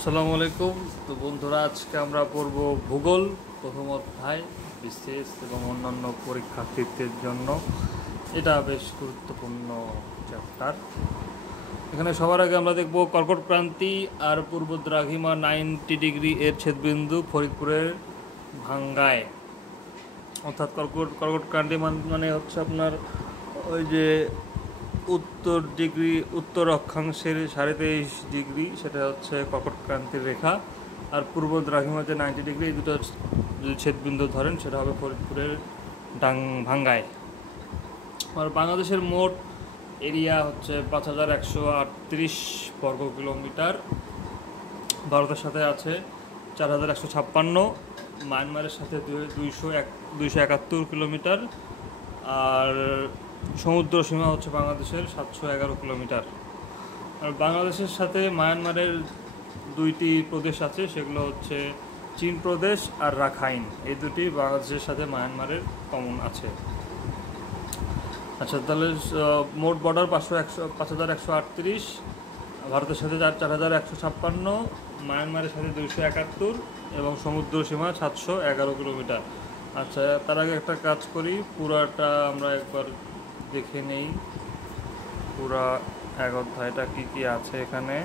আসসালামু আলাইকুম। তো বন্ধুরা, আজকে আমরা পড়ব ভূগোল প্রথম অধ্যায়, বিশেষ এবং অন্যান্য পরীক্ষার্থীদের জন্য এটা বেশ গুরুত্বপূর্ণ চ্যাপ্টার। এখানে সবার আগে আমরা দেখব কর্কট ক্রান্তি আর পূর্ব দ্রাঘিমা 90 ডিগ্রি এর ছেদবিন্দু ফরিদপুরের ভাঙ্গায়। অর্থাৎ কর্কট ক্রান্তি মানে হচ্ছে আপনার ওই যে উত্তর অক্ষাংশের 23.5 ডিগ্রি, সেটা হচ্ছে কর্কট ক্রান্তির রেখা। আর পূর্ব দ্রাঘিমা যে 90 ডিগ্রি, এই দুটো যদি ছেদবিন্দু ধরেন সেটা হবে ফরিদপুরের ভাঙ্গায়। আর বাংলাদেশের মোট এরিয়া হচ্ছে 5138 বর্গ কিলোমিটার। ভারতের সাথে আছে 4156, মায়ানমারের সাথে 271 কিলোমিটার, আর সমুদ্র সীমা হচ্ছে বাংলাদেশের 711 কিলোমিটার। আর বাংলাদেশের সাথে মায়ানমারের দুইটি প্রদেশ আছে, সেগুলো হচ্ছে চীন প্রদেশ আর রাখাইন। এই দুটি বাংলাদেশের সাথে মায়ানমারের কমন আছে। আচ্ছা, তাহলে মোট বর্ডার 5138, ভারতের সাথে 4156, মায়ানমারের সাথে 271 এবং সমুদ্র সীমা 711 কিলোমিটার। আচ্ছা, তার আগে একটা কাজ করি, পুরাটা আমরা একবার দেখে নেই, পুরা এক অধ্যায়টা কী কী আছে এখানে।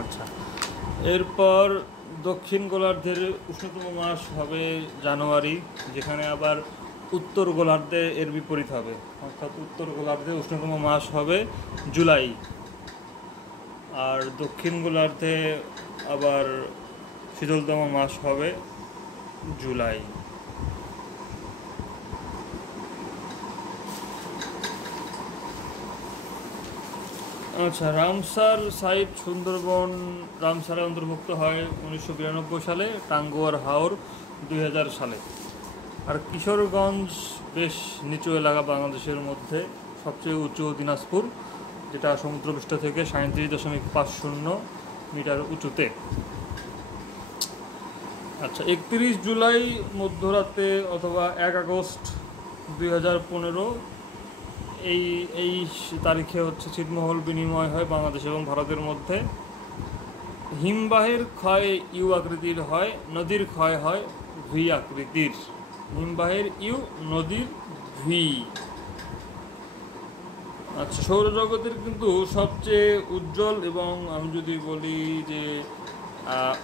আচ্ছা, এরপর দক্ষিণ গোলার্ধের উষ্ণতম মাস হবে জানুয়ারি, যেখানে আবার উত্তর গোলার্ধে এর বিপরীত হবে। অর্থাৎ উত্তর গোলার্ধে উষ্ণতম মাস হবে জুলাই, আর দক্ষিণ গোলার্ধে আবার শীতলতম মাস হবে জুলাই। আচ্ছা, রামসার সাইট সুন্দরবন রামসারে অন্তর্ভুক্ত হয় 1992 সালে, টাঙ্গুয়ার হাওর 2000 সালে। আর কিশোরগঞ্জ বেশ নিচু এলাকা বাংলাদেশের মধ্যে, সবচেয়ে উঁচু দিনাজপুর, যেটা সমুদ্রপৃষ্ঠ থেকে 37.50 মিটার উঁচুতে। আচ্ছা, 31 জুলাই মধ্যরাতে অথবা 1 আগস্ট 2015 এই তারিখে হচ্ছে ছিটমহল বিনিময় হয় বাংলাদেশ এবং ভারতের মধ্যে। হিমবাহের ক্ষয় ইউ আকৃতির হয়, নদীর ক্ষয় হয় ভি আকৃতির। হিমবাহের ইউ, নদীর ভি। আচ্ছা, সৌরজগতের কিন্তু সবচেয়ে উজ্জ্বল এবং আমি যদি বলি যে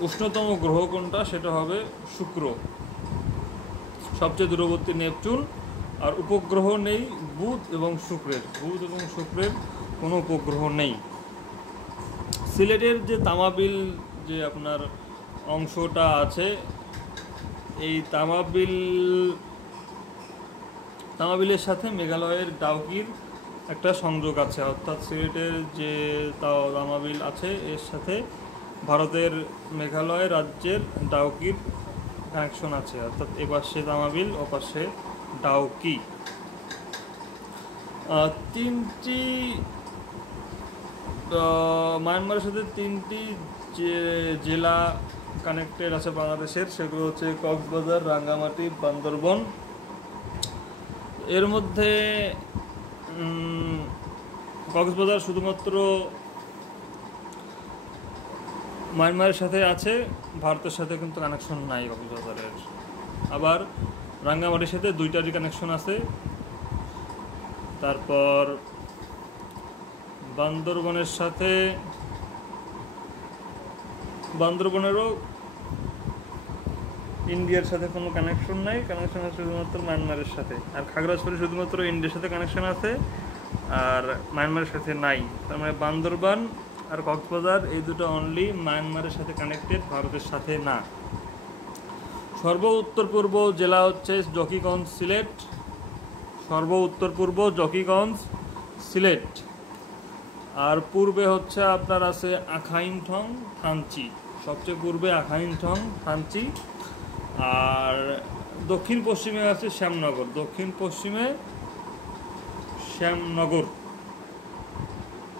উষ্ণতম গ্রহ কোনটা, সেটা হবে শুক্র। সবচেয়ে দূরবর্তী নেপচুন, আর উপগ্রহ নেই বুধ এবং শুক্রের কোনো উপগ্রহ নেই। সিলেটের যে তামাবিল যে আপনার অংশটা আছে, এই তামাবিলের সাথে মেঘালয়ের ডাউকির একটা সংযোগ আছে। অর্থাৎ সিলেটের যে তামাবিল আছে এর সাথে ভারতের মেঘালয় রাজ্যের ডাউকির কানেকশন আছে। অর্থাৎ এপাশে তামাবিল, ওপাশে ডাউকি। তিনটি মায়ানমারের সাথে 3টি জেলা কানেক্টেড আছে বাংলাদেশের, সেগুলো হচ্ছে কক্সবাজার, রাঙ্গামাটি, বান্দরবন। এর মধ্যে কক্সবাজার শুধুমাত্র মায়ানমারের সাথে আছে, ভারতের সাথে কিন্তু কানেকশন নাই কক্সবাজারের। আবার রাঙ্গামাটির সাথে 2টারই কানেকশন আছে। তারপর বান্দরবনেরও ইন্ডিয়ার সাথে কোনো কানেকশন নাই, কানেকশন আছে শুধুমাত্র মায়ানমারের সাথে। আর খাগড়াছড়ি শুধুমাত্র ইন্ডিয়ার সাথে কানেকশন আছে আর মায়ানমারের সাথে নাই। তার মানে বান্দরবান আর কক্সবাজার এই দুটো অনলি মায়ানমারের সাথে কানেক্টেড, ভারতের সাথে না। সর্ব উত্তর পূর্ব জেলা হচ্ছে জকিগঞ্জ, সিলেট। সর্ব উত্তর পূর্ব জকিগঞ্জ, সিলেট। আর পূর্বে হচ্ছে আপনার আছে আখাইনঠং, থানচি। সবচেয়ে পূর্বে আখাইনঠং, থানচি। আর দক্ষিণ পশ্চিমে আছে শ্যামনগর। দক্ষিণ পশ্চিমে শ্যামনগর,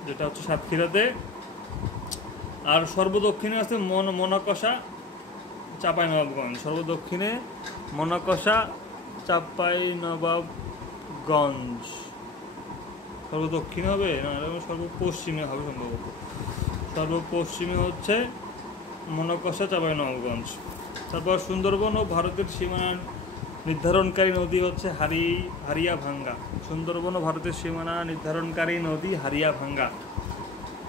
যেটা হচ্ছে সাতক্ষীরাতে। আর সর্বদক্ষিণে আছে মনাকষা চাঁপাইনবাবগঞ্জ, সর্বদক্ষিণে মনাকষা চাঁপাইনবাবগঞ্জ, সর্বদক্ষিণে হবে না, সর্বপশ্চিমে হবে সম্ভবত। সর্বপশ্চিমে হচ্ছে মনাকষা চাঁপাইনবাবগঞ্জ। তারপর সুন্দরবন ও ভারতের সীমানা নির্ধারণকারী নদী হচ্ছে হারিয়াভাঙ্গা। সুন্দরবন ও ভারতের সীমানা নির্ধারণকারী নদী হারিয়াভাঙ্গা।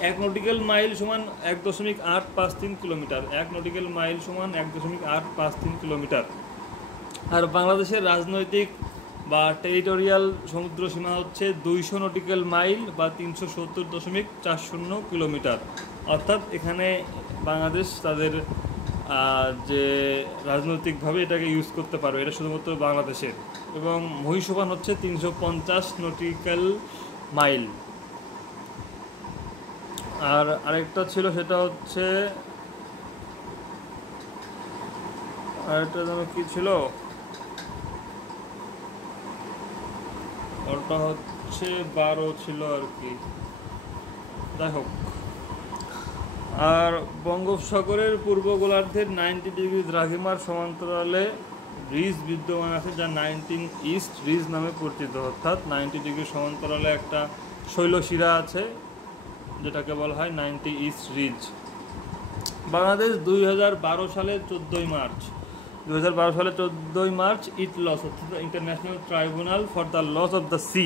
1 নটিক্যাল মাইল সমান 1.853 কিলোমিটার। 1 নটিক্যাল মাইল সমান 1.853 কিলোমিটার। আর বাংলাদেশের রাজনৈতিক বা টেরিটোরিয়াল সমুদ্র সীমা হচ্ছে 200 নটিক্যাল মাইল বা 370.40 কিলোমিটার। অর্থাৎ এখানে বাংলাদেশ তাদের যে রাজনৈতিকভাবে এটাকে ইউজ করতে পারবে, এটা শুধুমাত্র বাংলাদেশের। এবং মহীসোপান হচ্ছে 350 নটিক্যাল মাইল। আর আরেকটা ছিল, সেটা হচ্ছে আরেকটা যেন কি ছিল, ওটা হচ্ছে 12 ছিল আর কি, যাই হোক। আর বঙ্গোপসাগরের পূর্ব গোলার্ধের 90 ডিগ্রি দ্রাঘিমার সমান্তরালে রিজ বিদ্যমান আছে, যা 19 ইস্ট রিজ নামে পরিচিত। অর্থাৎ 90 ডিগ্রি সমান্তরালে একটা শৈলশিরা আছে, যেটাকে বলা হয় 90 ইস্ট রিজ। বাংলাদেশ 2012 সালে 14 মার্চ ইটলস, অর্থাৎ International Tribunal for the Law of the Sea,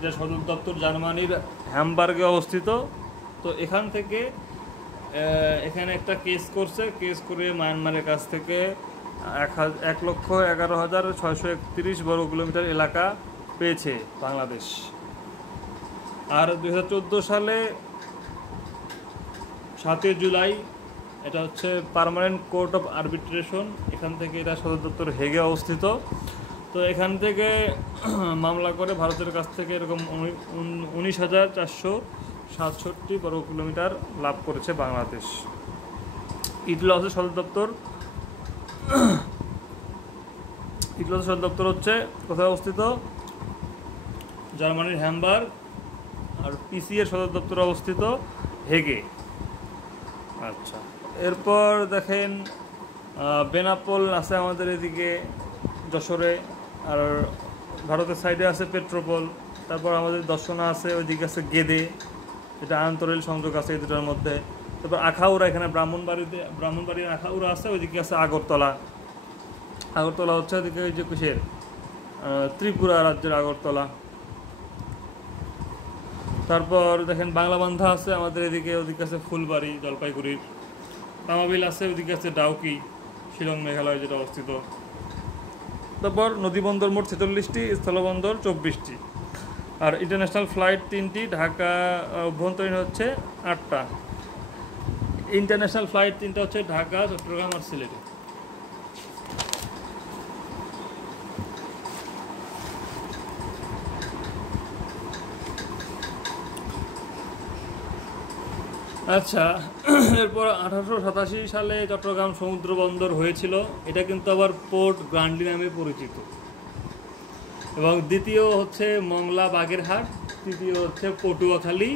যার সদর দপ্তর জার্মানির হ্যামবার্গে অবস্থিত। তো এখান থেকে এখানে একটা কেস করে মায়ানমারের কাছ থেকে 1,11,631 বর্গ কিলোমিটার এলাকা পেয়েছে বাংলাদেশ। আর 2014 সালে 7 জুলাই এটা হচ্ছে পার্মানেন্ট কোর্ট অফ আরবিট্রেশন, এখান থেকে এটা সদর দপ্তর হেগে অবস্থিত। তো এখান থেকে মামলা করে ভারতের কাছ থেকে এরকম 19,467 বর্গ কিলোমিটার লাভ করেছে বাংলাদেশ। ইটলসের সদর দপ্তর হচ্ছে কোথায় অবস্থিত? জার্মানির হ্যামবার্গ। আর পিসি এর সদর দপ্তর অবস্থিত হেগে। আচ্ছা, এরপর দেখেন বেনাপোল আছে আমাদের এদিকে যশোরে, আর ভারতের সাইডে আছে পেট্রোপোল। তারপর আমাদের দর্শনা আছে, ওইদিকে আছে গেদে, যেটা আন্তরেল সংযোগ আছে এই দুটার মধ্যে। তারপর আখাউড়া, এখানে ব্রাহ্মণবাড়ির আখাউড়া আছে, ওইদিকে আছে আগরতলা হচ্ছে ওইদিকে ওই যে কিসের ত্রিপুরা রাজ্যের আগরতলা। তারপর দেখেন বাংলাবান্ধা আছে আমাদের এদিকে, ওদিকে আছে ফুলবাড়ি জলপাইগুড়ির। তামাবিল আছে, ওদিকে আছে ডাউকি শিলং মেঘালয় যেটা অবস্থিত। তারপর নদীবন্দর মোট 46টি, স্থলবন্দর 24টি। আর ইন্টারন্যাশনাল ফ্লাইট 3টি, ঢাকা অভ্যন্তরীণ হচ্ছে 8টা। ইন্টারন্যাশনাল ফ্লাইট 3টা হচ্ছে ঢাকা, চট্টগ্রাম আর সিলেটে। আচ্ছা, এরপর 1887 সালে চট্টগ্রাম সমুদ্র বন্দর হয়েছিল। এটা কিন্তু আবার পোর্ট গ্রান্ডি নামে পরিচিত। এবং দ্বিতীয় হচ্ছে মংলা বাগেরহাট, তৃতীয় হচ্ছে পটুয়াখালী,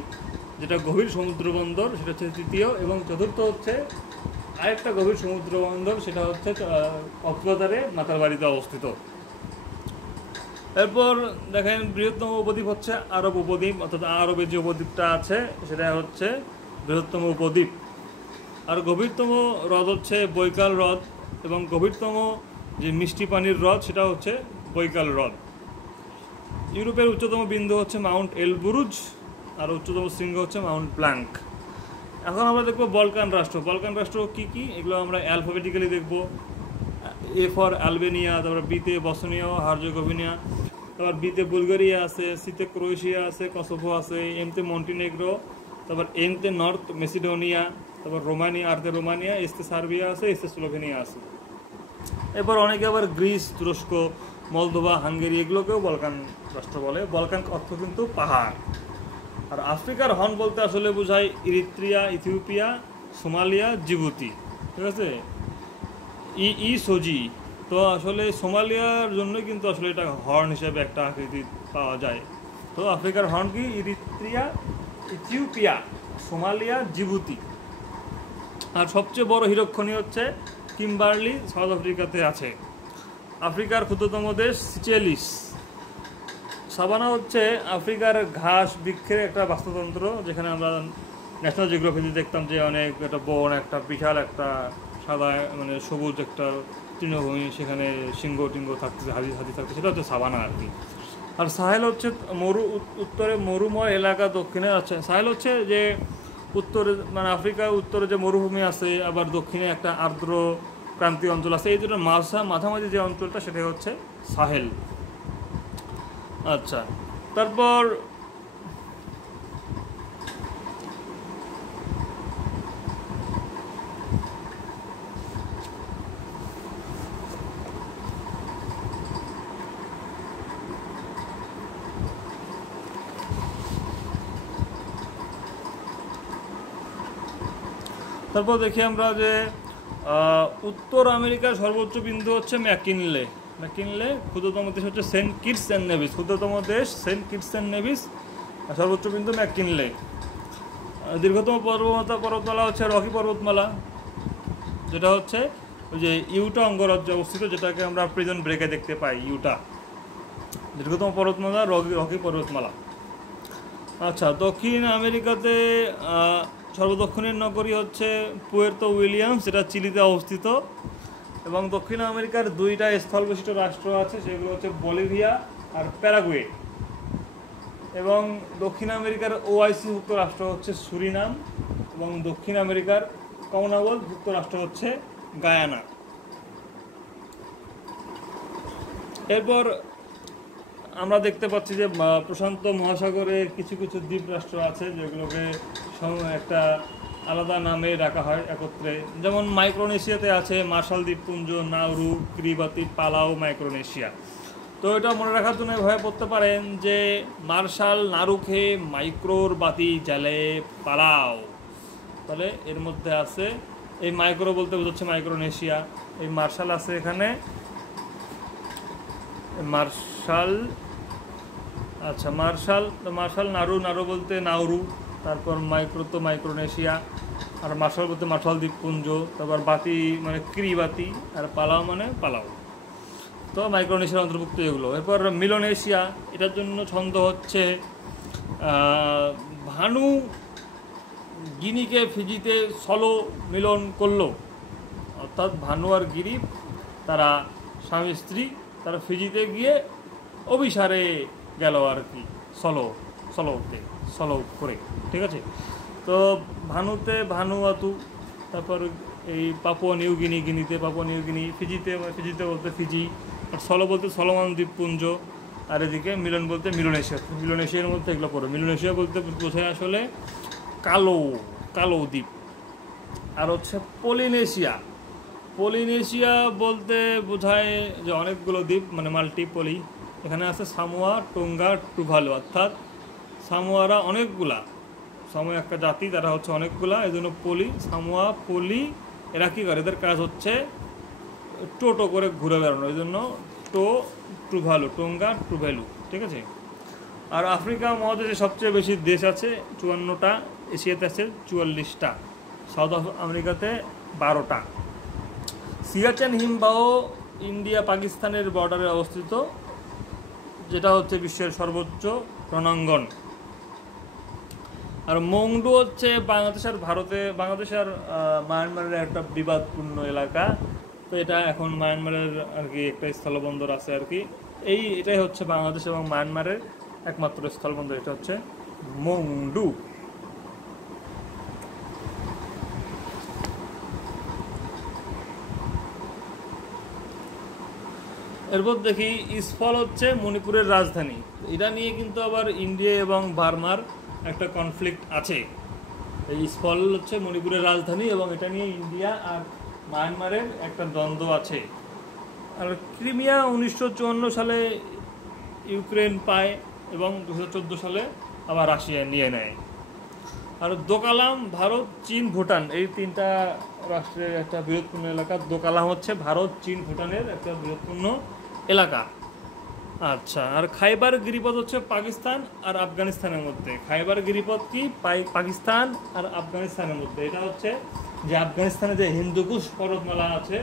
যেটা গভীর সমুদ্র বন্দর, সেটা হচ্ছে তৃতীয়। এবং চতুর্থ হচ্ছে আরেকটা গভীর সমুদ্র বন্দর, সেটা হচ্ছে কক্সবাজারে মাতারবাড়িতে অবস্থিত। এরপর দেখেন বৃহত্তম উপদ্বীপ হচ্ছে আরব উপদ্বীপ, অর্থাৎ আরবের যে উপদ্বীপটা আছে সেটা হচ্ছে বৃহত্তম উপদ্বীপ। আর গভীরতম হ্রদ হচ্ছে বৈকাল হ্রদ, এবং গভীরতম যে মিষ্টি পানির হ্রদ সেটা হচ্ছে বৈকাল হ্রদ। ইউরোপের উচ্চতম বিন্দু হচ্ছে মাউন্ট এলবুরুজ, আর উচ্চতম শৃঙ্গ হচ্ছে মাউন্ট ব্ল্যাঙ্ক। এখন আমরা দেখবো বলকান রাষ্ট্র কী কী, এগুলো আমরা অ্যালফাবেটিক্যালি দেখবো। এ ফর আলবেনিয়া, তারপর বিতে বসনিয়া ও হার্জেগোভিনা, তারপর বিতে বুলগেরিয়া আছে, সিতে ক্রোয়েশিয়া আছে, কসোভো আছে, এমতে মন্টিনেগ্রো, তারপর এমতে নর্থ মেসিডোনিয়া, তারপর রোমানিয়া, আর্তে রোমানিয়া, এসতে সার্বিয়া আছে, এসতে স্লোভেনিয়া আছে। এরপর অনেকে আবার গ্রিস, তুরস্ক, মলদোভা, হাঙ্গেরি এগুলোকেও বলকান রাষ্ট্র বলে। বলকান অর্থ কিন্তু পাহাড়। আর আফ্রিকার হর্ন বলতে আসলে বোঝায় ইরিত্রিয়া, ইথিওপিয়া, সোমালিয়া, জিবুতি, ঠিক আছে, সোজি। তো আসলে সোমালিয়ার জন্যই কিন্তু আসলে এটা হর্ন হিসেবে একটা আকৃতি পাওয়া যায়। তো আফ্রিকার হর্ন কি? Eritrea, Ethiopia, Somalia, Djibouti. আর সবচেয়ে বড় হীরকখনি হচ্ছে কিম্বারলি, সাউথ আফ্রিকাতে আছে। আফ্রিকার ক্ষুদ্রতম দেশ সিচেলিস। সাভানা হচ্ছে আফ্রিকার ঘাস বৃক্ষের একটা বাস্তুতন্ত্র, যেখানে আমরা ন্যাশনাল জিওগ্রাফিতে দেখতাম যে অনেক একটা বন, একটা বিশাল একটা সাদা মানে সবুজ একটা তৃণভূমি, সেখানে সিংহ টিংহ থাকতেছে, হাতি হাতি থাকতেছে, সেটা হচ্ছে সাভানা আর কি। আর সাহেল হচ্ছে উত্তরে মরুময় এলাকা, দক্ষিণে আছে। সাহেল হচ্ছে যে উত্তরে মানে আফ্রিকার উত্তরে যে মরুভূমি আছে, আবার দক্ষিণে একটা আর্দ্র ক্রান্তীয় অঞ্চল আছে, এই দুটো মাঝামাঝি যে অঞ্চলটা সেটাই হচ্ছে সাহেল। আচ্ছা, তারপর দেখি আমরা যে উত্তর আমেরিকার সর্বোচ্চ বিন্দু হচ্ছে ম্যাকিনলে। ক্ষুদ্রতম দেশ হচ্ছে সেন্ট কিটস অ্যান্ড নেভিস। ক্ষুদ্রতম দেশ সেন্ট কিটস অ্যান্ড নেভিস, সর্বোচ্চ বিন্দু ম্যাকিনলে। দীর্ঘতম পর্বতমালা হচ্ছে রকি পর্বতমালা, যেটা হচ্ছে ওই যে ইউটা অঙ্গরাজ্যে অবস্থিত, যেটাকে আমরা প্রিজন ব্রেকে দেখতে পাই। ইউটা দীর্ঘতম পর্বতমালা, রকি পর্বতমালা। আচ্ছা, দক্ষিণ আমেরিকাতে সর্বদক্ষিণের নগরী হচ্ছে পুয়ের্তো উইলিয়ামস, যেটা চিলিতে অবস্থিত। এবং দক্ষিণ আমেরিকার দুইটা স্থলবেষ্টিত রাষ্ট্র আছে, সেগুলো হচ্ছে বলিভিয়া আর প্যারাগুয়ে। এবং দক্ষিণ আমেরিকার ওআইসি-ভুক্ত রাষ্ট্র হচ্ছে সুরিনাম, এবং দক্ষিণ আমেরিকার কমনওয়েলথ-ভুক্ত রাষ্ট্র হচ্ছে গায়ানা। এরপর আমরা দেখতে পাচ্ছি যে প্রশান্ত মহাসাগরে কিছু কিছু দ্বীপ রাষ্ট্র আছে, যেগুলোকে একটা আলাদা নামে ডাকা হয় একত্রে। যেমন মাইক্রোনেশিয়াতে আছে মার্শাল দ্বীপপুঞ্জ, নাউরু, কিরিবাতি, পালাও, মাইক্রোনেশিয়া। তো এটা মনে রাখার জন্য এভাবে পড়তে পারেন যে মার্শাল নারুখে মাইক্রোর বাতি জ্বালে পালাও। তাহলে এর মধ্যে আছে এই মাইক্রো বলতে বোঝাচ্ছে মাইক্রোনেশিয়া, এই মার্শাল আছে এখানে, মার্শাল। আচ্ছা, মার্শাল নারু বলতে নাউরু, তারপর মাইক্রো তো মাইক্রোনেশিয়া, আর মার্শাল বলতে মার্শাল দ্বীপপুঞ্জ, তারপর বাতি মানে কিরিবাতি, আর পালাও মানে পালাও। তো মাইক্রোনেশিয়ার অন্তর্ভুক্ত এগুলো। এরপর মিলোনেশিয়া, এটার জন্য ছন্দ হচ্ছে ভানু গিনিকে ফিজিতে সলো মিলন করলো, অর্থাৎ ভানু আর গিরি তারা স্বামী স্ত্রী, তারা ফিজিতে গিয়ে অভিসারে গেল আর কি, সলো করে, ঠিক আছে। তো ভানুতে ভানুয়াতু, তারপর এই পাপুয়া নিউ গিনিতে পাপুয়া নিউ গিনি, ফিজিতে বলতে ফিজি, আর সলো বলতে সলোমন দ্বীপপুঞ্জ, আর এদিকে মিলন বলতে মিলোনেশিয়ার মধ্যে এগুলো পড়ে। মিলোনেশিয়া বলতে বোঝায় আসলে কালো দ্বীপ। আর হচ্ছে পলিনেশিয়া বলতে বোঝায় যে অনেকগুলো দ্বীপ, মানে মাল্টিপলি। এখানে আছে সামোয়া, টোঙ্গা, টুভালু, অর্থাৎ সামোয়ারা অনেকগুলা, সামোয়া একটা জাতি, তারা হচ্ছে অনেকগুলা, এই জন্য সামোয়া পলি। এরা কী করে? এদের কাজ হচ্ছে টোটো করে ঘুরে বেড়ানো, এই জন্য টুভালু, টোঙ্গা, টুভালু, ঠিক আছে। আর আফ্রিকা মহাদেশে সবচেয়ে বেশি দেশ আছে 54টা, এশিয়াতে আছে 44টা, সাউথ আমেরিকাতে 12টা। সিয়াচেন হিমবাহ ইন্ডিয়া পাকিস্তানের বর্ডারে অবস্থিত, যেটা হচ্ছে বিশ্বের সর্বোচ্চ রণাঙ্গন। আর মংডু হচ্ছে বাংলাদেশ আর মায়ানমারের একটা বিবাদপূর্ণ এলাকা। তো এটা এখন মায়ানমারের আর কি একটা স্থলবন্দর আছে আর কি। এটাই হচ্ছে বাংলাদেশ এবং মায়ানমারের একমাত্র স্থলবন্দর, এটা হচ্ছে মংডু। এরপর দেখি ইসফল হচ্ছে মণিপুরের রাজধানী। এটা নিয়ে কিন্তু আবার ইন্ডিয়া এবং বার্মার একটা কনফ্লিক্ট আছে। এই ইসফল হচ্ছে মণিপুরের রাজধানী এবং এটা নিয়ে ইন্ডিয়া আর মায়ানমারের একটা দ্বন্দ্ব আছে। আর ক্রিমিয়া 1954 সালে ইউক্রেন পায় এবং 2014 সালে আবার রাশিয়া নিয়ে নেয়। আর দোকালাম ভারত, চীন, ভুটান, এই তিনটা রাষ্ট্রের একটা বৃহৎপূর্ণ এলাকা। দোকালাম হচ্ছে ভারত, চীন, ভুটানের একটা বৃহৎপূর্ণ এলাকা। আচ্ছা, আর খাইবার গিরিপথ হচ্ছে পাকিস্তান আর আফগানিস্তানের মধ্যে। খাইবার গিরিপথ কি পাকিস্তান আর আফগানিস্তানের মধ্যে। এটা হচ্ছে যে আফগানিস্তানে যে হিন্দুকুশ পর্বতমালা আছে,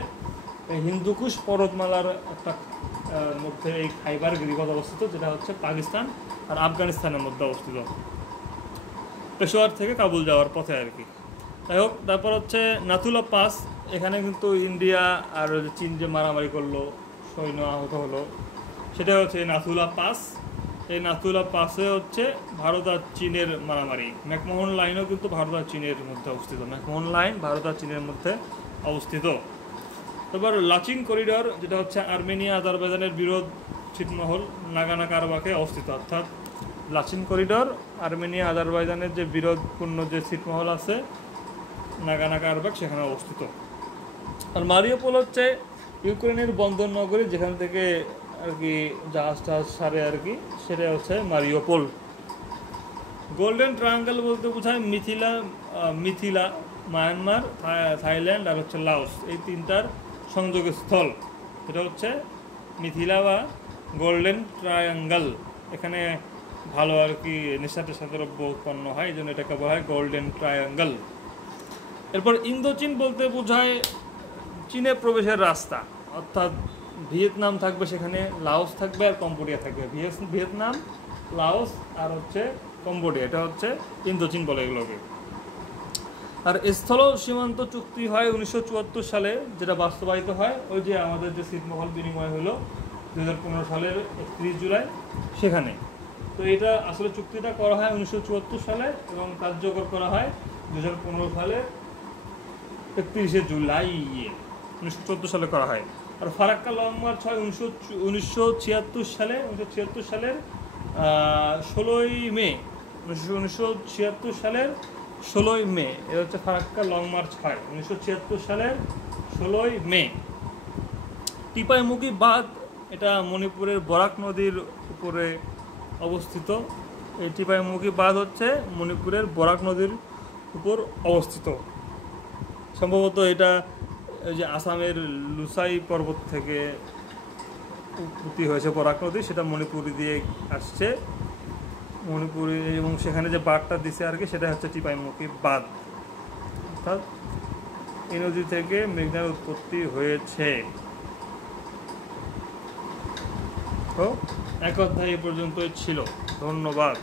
এই হিন্দুকুশ পর্বতমালার একটা মধ্যে এই খাইবার গিরিপথ অবস্থিত, যেটা হচ্ছে পাকিস্তান আর আফগানিস্তানের মধ্যে অবস্থিত, পেশোয়ার থেকে কাবুল যাওয়ার পথে আর কি। যাই হোক, তারপর হচ্ছে নাথুলা পাস। এখানে কিন্তু ইন্ডিয়া আর চীন যে মারামারি করলো, সৈন্য আহত হলো, সেটা হচ্ছে এই নাথুলা পাস। এই নাথুলা পাসে হচ্ছে ভারত আর চীনের মারামারি। ম্যাকমোহন লাইনও কিন্তু ভারত আর চীনের মধ্যে অবস্থিত। ম্যাকমোহন লাইন ভারত আর চীনের মধ্যে অবস্থিত। তারপর লাচিন করিডর, যেটা হচ্ছে আর্মেনিয়া আজারবাইজানের বিরোধ ছিটমহল নাগানা কারাবাখে অবস্থিত। অর্থাৎ লাচিন করিডর আর্মেনিয়া আজারবাইজানের যে বিরোধপূর্ণ যে ছিটমহল আছে নাগানা কারাবাখ, সেখানে অবস্থিত। আর মারিওপোল হচ্ছে ইউক্রেনের বন্দর নগরী, যেখান থেকে আর কি জাহাজ টাহাজ সারে আর কি, সেটা হচ্ছে মারিওপোল। গোল্ডেন ট্রায়াঙ্গেল বলতে বোঝায় মিথিলা, মায়ানমার, থাইল্যান্ড আর হচ্ছে লাওস, এই তিনটার সংযোগের স্থল। এটা হচ্ছে মিথিলা বা গোল্ডেন ট্রায়াঙ্গেল। এখানে ভালো আর কি নেশা টেশা দ্রব্য উৎপন্ন হয়, এই জন্য এটাকে বলা হয় গোল্ডেন ট্রায়াঙ্গেল। এরপর ইন্দোচীন বলতে বোঝায় চীনে প্রবেশের রাস্তা। অর্থাৎ ভিয়েতনাম থাকবে, সেখানে লাওস থাকবে আর কম্বোডিয়া থাকবে। ভিয়েতনাম, লাওস আর হচ্ছে কম্বোডিয়া, এটা হচ্ছে ইন্দোচীন বলে এগুলোকে। আর স্থল সীমান্ত চুক্তি হয় 1974 সালে, যেটা বাস্তবায়িত হয় ওই যে আমাদের যে ছিটমহল বিনিময় হলো 2015 সালের 31 জুলাই, সেখানে। তো এটা আসলে চুক্তিটা করা হয় 1974 সালে এবং কার্যকর করা হয় 2015 সালের 31 জুলাই 1974 সালে করা হয়। আর ফারাক্কা লং মার্চ হয় 1976 সালের 16ই মে। 1976 সালের 16ই মে এ হচ্ছে ফারাক্কা লং মার্চ হয় 1976 সালের 16ই মে। টিপাইমুখী বাঁধ, এটা মণিপুরের বরাক নদীর উপরে অবস্থিত। এই টিপাইমুখী বাঁধ হচ্ছে মণিপুরের বরাক নদীর উপর অবস্থিত। সম্ভবত এটা ওই যে আসামের লুসাই পর্বত থেকে উৎপত্তি হয়েছে বরাক নদী, সেটা মণিপুরি দিয়ে আসছে মণিপুরি, এবং সেখানে যে বাঁধটা দিছে আর কি, সেটা হচ্ছে টিপাইমুখী বাঁধ। অর্থাৎ এই নদী থেকে মেঘনার উৎপত্তি হয়েছে। তো এক অধ্যায় এ পর্যন্তই ছিল। ধন্যবাদ।